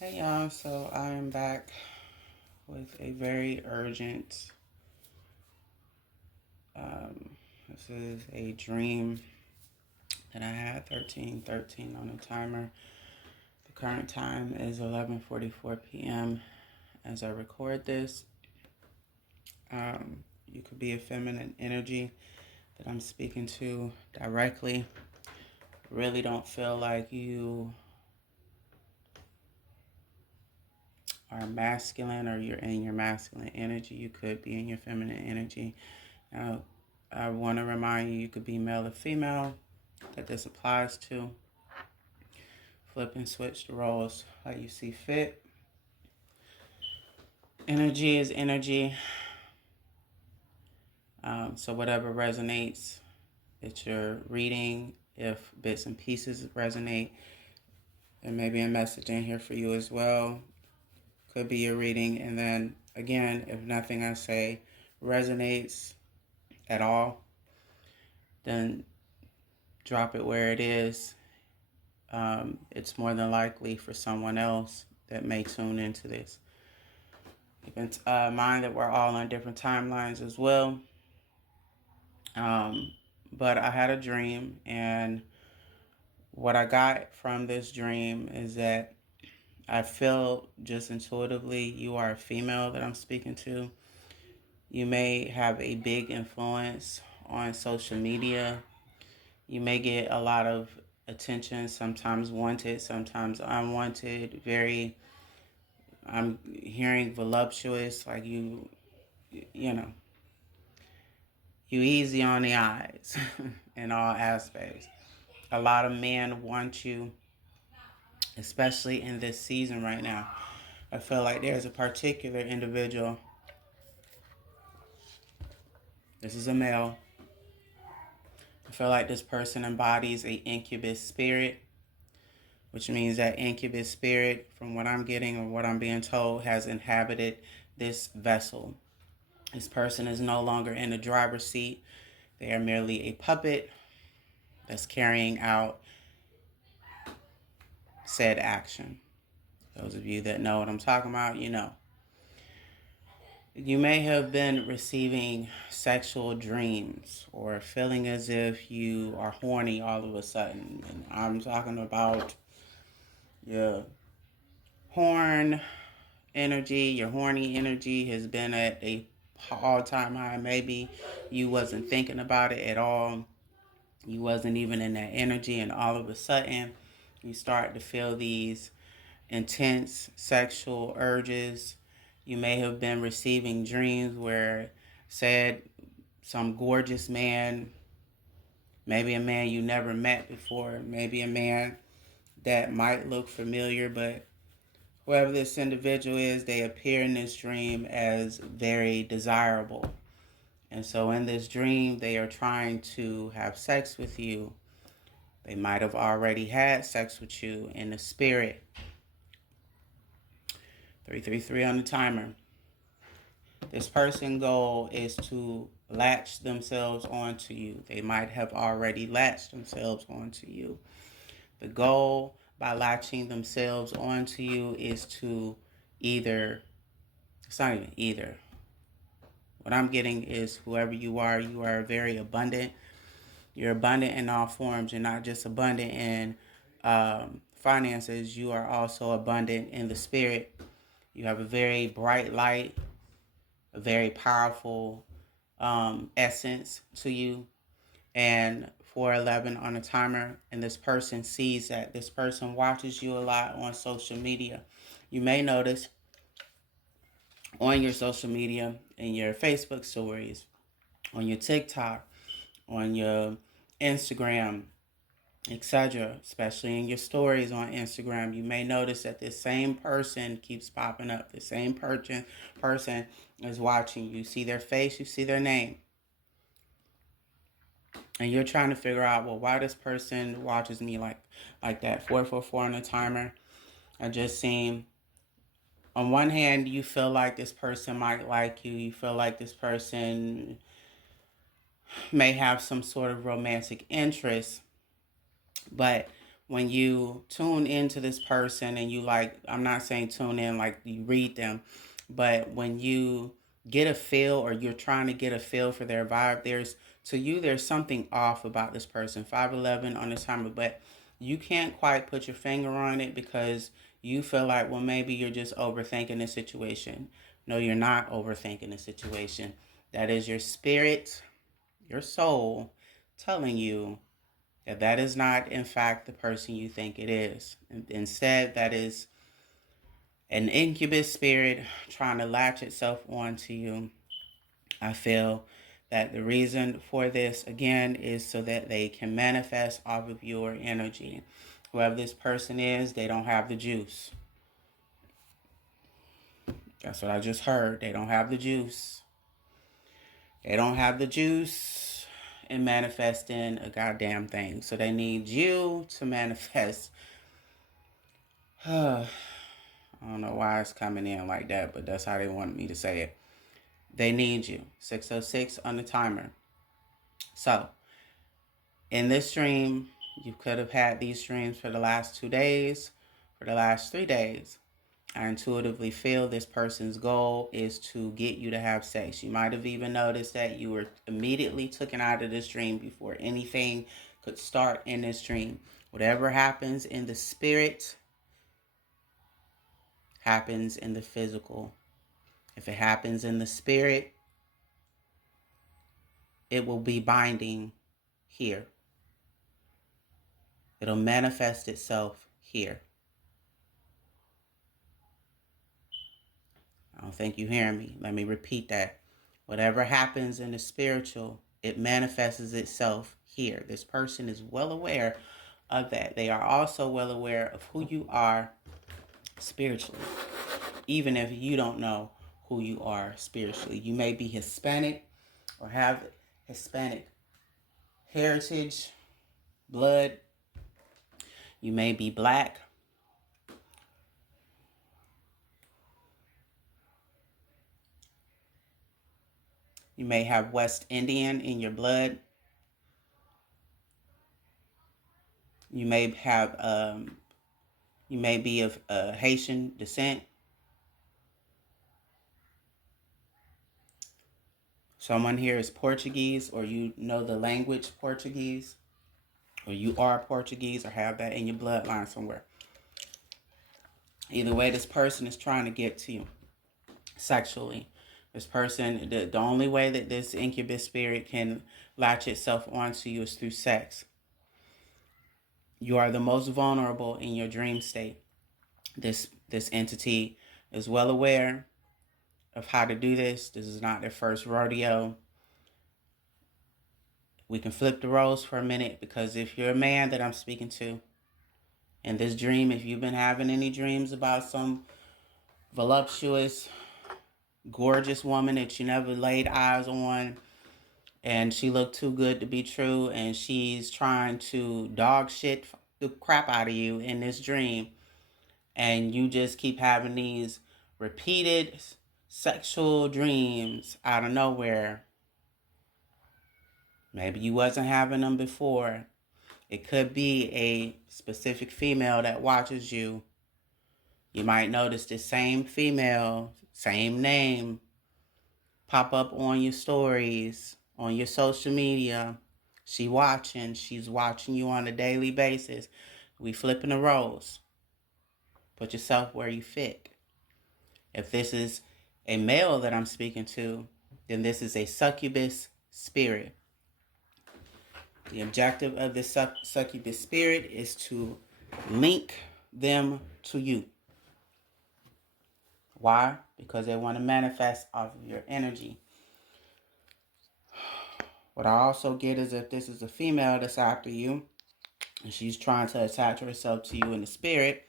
Hey y'all, so I am back with a very urgent. This is a dream that I had 13:13 on the timer. The current time is 11:44 p.m. as I record this. You could be a feminine energy that I'm speaking to directly. Really don't feel like you are masculine or you're in your masculine energy. You could be in your feminine energy. Now, I want to remind you, you could be male or female that this applies to. Flip and switch the roles how you see fit. Energy is energy. So whatever resonates, it's your reading. If bits and pieces resonate, there may be a message in here for you as well. Could be your reading. And then again, if nothing I say resonates at all, then drop it where it is. It's more than likely for someone else that may tune into this. Keep in mind that we're all on different timelines as well. But I had a dream, and what I got from this dream is that I feel just intuitively you are a female that I'm speaking to. You may have a big influence on social media. You may get a lot of attention, sometimes wanted, sometimes unwanted, I'm hearing voluptuous, like you know, you easy on the eyes in all aspects. A lot of men want you, especially in this season right now. I feel like there's a particular individual. This is a male. I feel like this person embodies a incubus spirit, which means that incubus spirit, from what I'm getting or what I'm being told, has inhabited this vessel. This person is no longer in the driver's seat. They are merely a puppet that's carrying out said action. Those of you that know what I'm talking about, you know. You may have been receiving sexual dreams or feeling as if you are horny all of a sudden. And I'm talking about your horn energy, your horny energy has been at a all-time high. Maybe you wasn't thinking about it at all. You wasn't even in that energy, and all of a sudden you start to feel these intense sexual urges. You may have been receiving dreams where said some gorgeous man, maybe a man you never met before, maybe a man that might look familiar, but whoever this individual is, they appear in this dream as very desirable. And so in this dream, they are trying to have sex with you. They might have already had sex with you in the spirit. 333 on the timer. This person's goal is to latch themselves onto you. They might have already latched themselves onto you. The goal by latching themselves onto you is to it's not even either. What I'm getting is whoever you are very abundant. You're abundant in all forms. You're not just abundant in finances. You are also abundant in the spirit. You have a very bright light, a very powerful essence to you. And 411 on a timer, and this person sees that. This person watches you a lot on social media. You may notice on your social media, in your Facebook stories, on your TikTok, on your Instagram, etc., especially in your stories on Instagram, you may notice that this same person keeps popping up. The same person is watching. You see their face, you see their name. And you're trying to figure out, well, why this person watches me like that. 444 on the timer. I just seen, on one hand, you feel like this person might like you. You feel like this person may have some sort of romantic interest. But when you tune into this person and you like, I'm not saying tune in like you read them, but when you get a feel or you're trying to get a feel for their vibe, there's something off about this person. 511 on this timer, but you can't quite put your finger on it because you feel like, well, maybe you're just overthinking the situation. No, you're not overthinking the situation. That is your spirit, your soul telling you that that is not, in fact, the person you think it is. Instead, that is an incubus spirit trying to latch itself onto you. I feel that the reason for this, again, is so that they can manifest off of your energy. Whoever this person is, they don't have the juice. That's what I just heard. They don't have the juice. They don't have the juice in manifesting a goddamn thing. So they need you to manifest. I don't know why it's coming in like that, but that's how they wanted me to say it. They need you. 606 on the timer. So, in this stream, you could have had these streams for the last 2 days, for the last 3 days. I intuitively feel this person's goal is to get you to have sex. You might have even noticed that you were immediately taken out of this dream before anything could start in this dream. Whatever happens in the spirit happens in the physical. If it happens in the spirit, it will be binding here. It'll manifest itself here. I don't think you're hearing me. Let me repeat that. Whatever happens in the spiritual, it manifests itself here. This person is well aware of that. They are also well aware of who you are spiritually, even if you don't know who you are spiritually. You may be Hispanic or have Hispanic heritage, blood. You may be black. You may have West Indian in your blood. You may have, you may be of Haitian descent. Someone here is Portuguese, or you know the language Portuguese, or you are Portuguese, or have that in your bloodline somewhere. Either way, this person is trying to get to you sexually. This person, the only way that this incubus spirit can latch itself onto you is through sex. You are the most vulnerable in your dream state. This entity is well aware of how to do this. This is not their first rodeo. We can flip the roles for a minute, because if you're a man that I'm speaking to in this dream, if you've been having any dreams about some voluptuous, gorgeous woman that you never laid eyes on, and she looked too good to be true, and she's trying to dog shit the crap out of you in this dream, and you just keep having these repeated sexual dreams out of nowhere. Maybe you wasn't having them before. It could be a specific female that watches you. You might notice the same female, same name, pop up on your stories, on your social media. She's watching you on a daily basis. We flipping the roles. Put yourself where you fit. If this is a male that I'm speaking to, then this is a succubus spirit. The objective of this succubus spirit is to link them to you. Why? Because they want to manifest off of your energy. What I also get is if this is a female that's after you, and she's trying to attach herself to you in the spirit,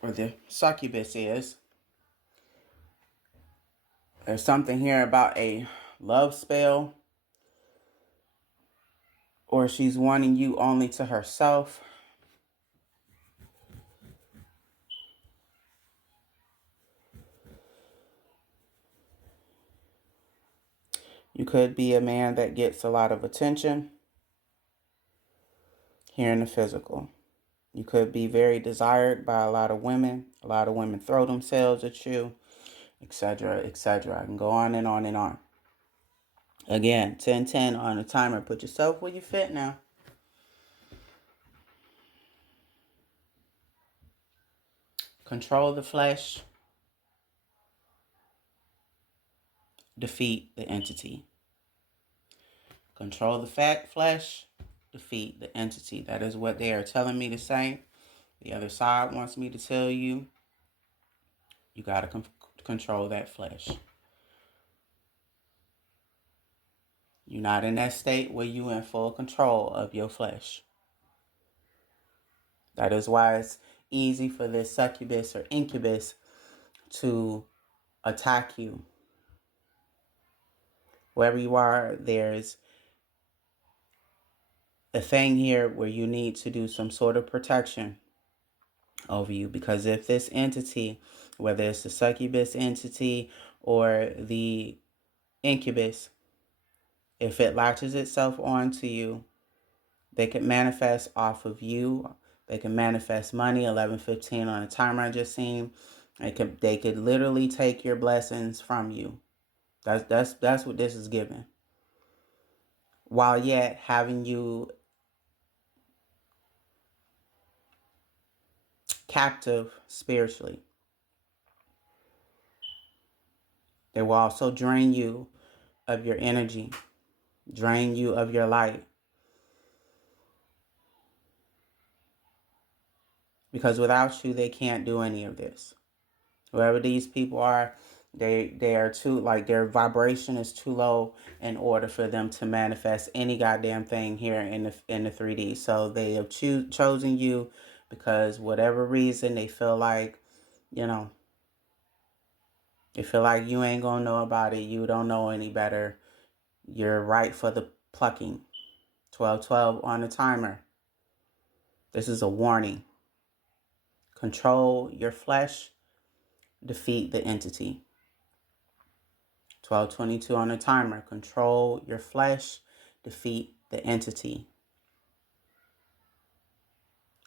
or the succubus is, there's something here about a love spell, or she's wanting you only to herself. You could be a man that gets a lot of attention. here in the physical. You could be very desired by a lot of women. A lot of women throw themselves at you, etc., etc. I can go on and on and on. Again, 10-10 on the timer. Put yourself where you fit now. Control the flesh. Defeat the entity. Control the flesh. Defeat the entity. That is what they are telling me to say. The other side wants me to tell you, you got to control that flesh. You're not in that state where you're in full control of your flesh. That is why it's easy for this succubus or incubus to attack you. Wherever you are, there's a thing here where you need to do some sort of protection over you. Because if this entity, whether it's the succubus entity or the incubus, if it latches itself onto you, they could manifest off of you. They can manifest money, 11:15 on a timer I just seen. They could literally take your blessings from you. That's what this is giving. While yet having you captive spiritually. They will also drain you of your energy, drain you of your light. Because without you, they can't do any of this. Whoever these people are, they are too, like, their vibration is too low in order for them to manifest any goddamn thing here in the 3D. So they have chosen you because whatever reason they feel like, they feel like you ain't gonna know about it. You don't know any better. You're right for the plucking. 12:12 on the timer. This is a warning. Control your flesh. Defeat the entity. 12:22 on the timer. Control your flesh. Defeat the entity.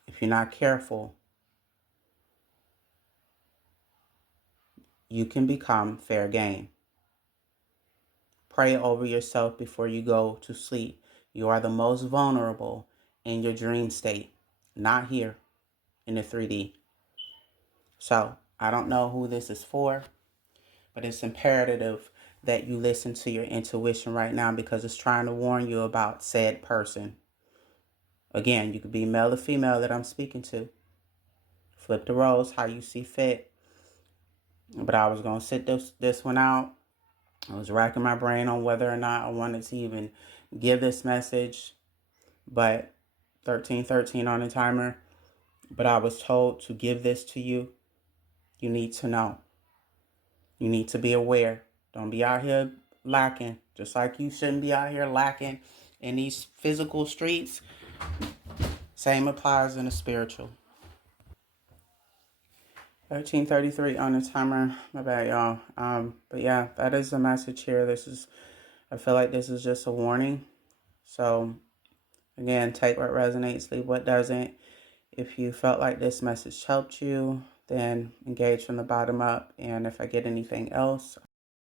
If you're not careful, you can become fair game. Pray over yourself before you go to sleep. You are the most vulnerable in your dream state, not here in the 3D. So, I don't know who this is for, but it's imperative that you listen to your intuition right now because it's trying to warn you about said person. Again, you could be male or female that I'm speaking to. Flip the roles how you see fit. But I was going to sit this one out. I was racking my brain on whether or not I wanted to even give this message. But 13:13 on the timer. But I was told to give this to you. You need to know. You need to be aware. Don't be out here lacking. Just like you shouldn't be out here lacking in these physical streets. Same applies in the spiritual. 13:33 on the timer. My bad, y'all. But yeah, that is the message here. I feel like this is just a warning. So again, take what resonates, leave what doesn't. If you felt like this message helped you, then engage from the bottom up. And if I get anything else,